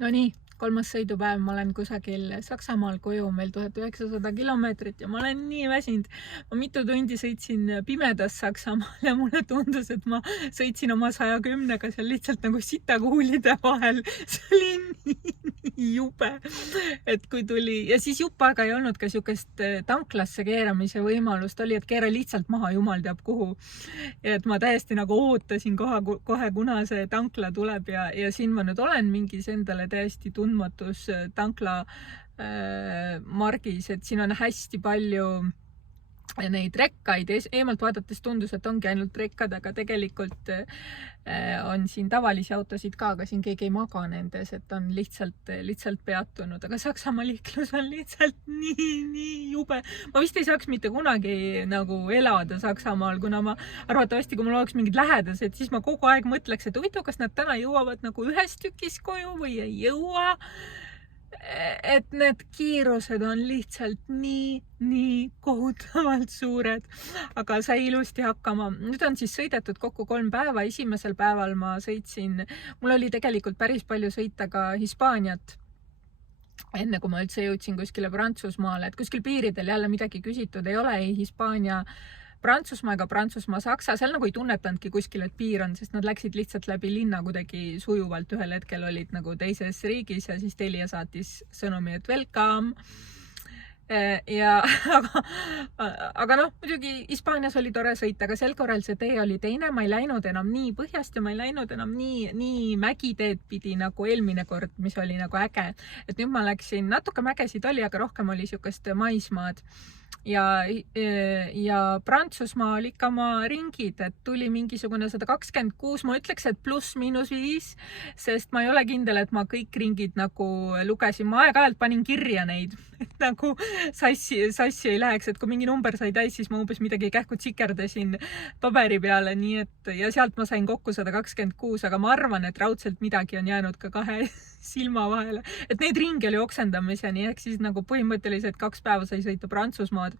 No nii, kolmas sõidupäev, ma olen kusagil Saksamaal, koju on veel 1900 kilomeetrit ja ma olen nii väsinud. Ma mitu tundi sõitsin pimedas Saksamaal ja mulle tundus, et ma sõitsin oma 110-ga seal lihtsalt nagu sitakuulide vahel. See oli nii jube, et kui tuli ja siis jupp aega ei olnud ka siukest tanklasse keeramise võimalust, oli, et keera lihtsalt maha, jumal teab kuhu. Ja et ma täiesti nagu ootasin kohe, kuna see tankla tuleb ja siin ma nüüd olen mingis endale täiesti tundmatus tankla margis, et siin on hästi palju neid rekkaid. Eemalt vaadates tundus, et ongi ainult rekkad, aga tegelikult on siin tavalisi autosid ka, aga siin keegi ei maga nendes, et on lihtsalt peatunud. Aga Saksamaa liiklus on lihtsalt nii jube. Ma vist ei saaks mitte kunagi nagu elada Saksamaal, kuna ma arvatavasti, kui mul oleks mingid lähedased, siis ma kogu aeg mõtleks, et huvitav, kas nad täna jõuavad nagu ühes tükis koju või ei jõua. Et need kiirused on lihtsalt nii kohutavalt suured, aga sai ilusti hakkama. Nüüd on siis sõidetud kokku 3 päeva. Esimesel päeval ma sõitsin, mul oli tegelikult päris palju sõita ka Hispaaniat, enne kui ma üldse jõudsin kuskile Prantsusmaale, et kuskil piiridel jälle midagi küsitud ei ole, ei Hispaania Prantsusmaa ega Prantsusmaa Saksa, seal nagu ei tunnetanudki kuskil, et piir on, sest nad läksid lihtsalt läbi linna kuidagi sujuvalt. Ühel hetkel olid nagu teises riigis ja siis Telia saatis sõnumi, et welcome. Aga noh, muidugi Hispaanias oli tore sõita, aga sel korral see tee oli teine. Ma ei läinud enam nii põhjast ja ma ei läinud enam nii mägiteed pidi nagu eelmine kord, mis oli nagu äge. Et nüüd ma läksin, natuke mägesid oli, aga rohkem oli siukest maismaad. Ja Prantsusmaa oli ikka oma ringid, et tuli mingisugune 126, ma ütleks, et +/–5, sest ma ei ole kindel, et ma kõik ringid nagu lugesin. Ma aeg-ajalt panin kirja neid, et nagu sassi ei läheks, et kui mingi number sai täis, siis ma umbes midagi kähku tsikerdasin paberi peale, nii et ja sealt ma sain kokku 126, aga ma arvan, et raudselt midagi on jäänud ka 2 silma vahele. Et neid ringi oli oksendamiseni, ehk siis nagu põhimõtteliselt 2 päeva sai sõita Prantsusmaad.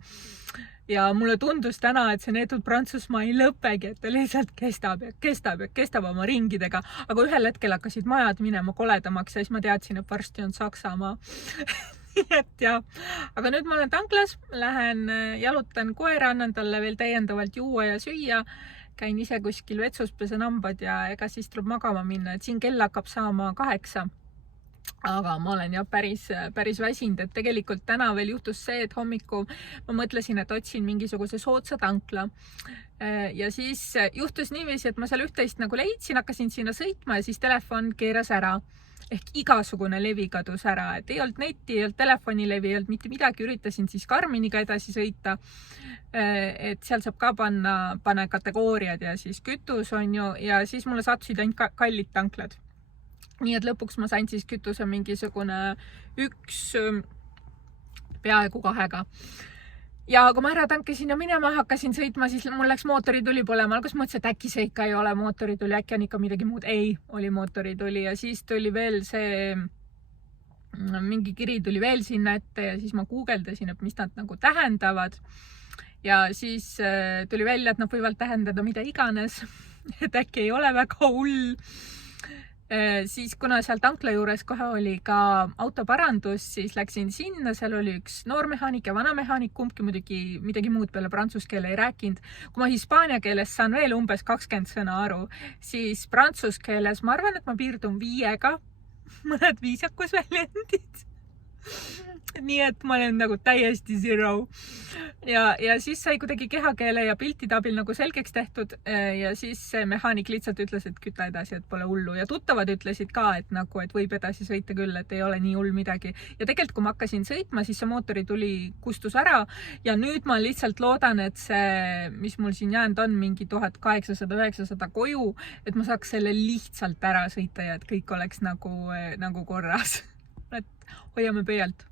Ja mulle tundus täna, et see neetud Prantsusmaa ei lõpegi, et ta lihtsalt kestab oma ringidega. Aga ühel hetkel hakkasid majad minema koledamaks ja siis ma teadsin, et varsti on Saksamaa. Et jah, aga nüüd ma olen tanklas, lähen jalutan koera, annan talle veel täiendavalt juua ja süüa, käin ise kuskil vetsus, pesen hambad ja ega siis tuleb magama minna, et siin kell hakkab saama 8. Aga ma olen jah päris väsinud, et tegelikult täna veel juhtus see, et hommiku ma mõtlesin, et otsin mingisuguse soodsa tankla. Ja siis juhtus niiviisi, et ma seal üht-teist nagu leidsin, hakkasin sinna sõitma ja siis telefon keeras ära. Ehk igasugune levi kadus ära, et ei olnud neti, ei olnud telefonilevi, ei olnud mitte midagi, üritasin siis Karminiga edasi sõita. Et seal saab ka panna kategooriad ja siis kütus on ju, ja siis mulle sattusid ainult kallid tanklad. Nii et lõpuks ma sain siis kütuse mingisugune 1 peaaegu 2-ga. Ja kui ma ära tankisin ja minema hakkasin sõitma, siis mul läks mootorituli põlema. Algus mõtlesin, et äkki see ikka ei ole mootorituli, äkki on ikka midagi muud. Ei, oli mootorituli ja siis tuli veel see, mingi kiri tuli veel sinna ette ja siis ma guugeldasin, et mis nad nagu tähendavad. Ja siis tuli välja, et nad võivad tähendada mida iganes, et äkki ei ole väga hull. Siis kuna seal tankla juures kohe oli ka autoparandus, siis läksin sinna, seal oli üks noormehaanik ja vanamehaanik, kumbki muidugi midagi muud peale prantsuse keele ei rääkinud. Kui ma hispaania keeles saan veel umbes 20 sõna aru, siis prantsuse keeles ma arvan, et ma piirdun 5-ga, mõned viisakusväljendid. Nii et ma olen nagu täiesti zero. Ja siis sai kuidagi kehakeele ja piltide abil nagu selgeks tehtud ja siis see mehaanik lihtsalt ütles, et küta edasi, et pole hullu. Ja tuttavad ütlesid ka, et nagu, et võib edasi sõita küll, et ei ole nii hull midagi. Ja tegelikult, kui ma hakkasin sõitma, siis see mootori tuli kustus ära ja nüüd ma lihtsalt loodan, et see, mis mul siin jäänud on, mingi 1800-900 koju, et ma saaks selle lihtsalt ära sõita ja et kõik oleks nagu korras. Et hoiame pöialt.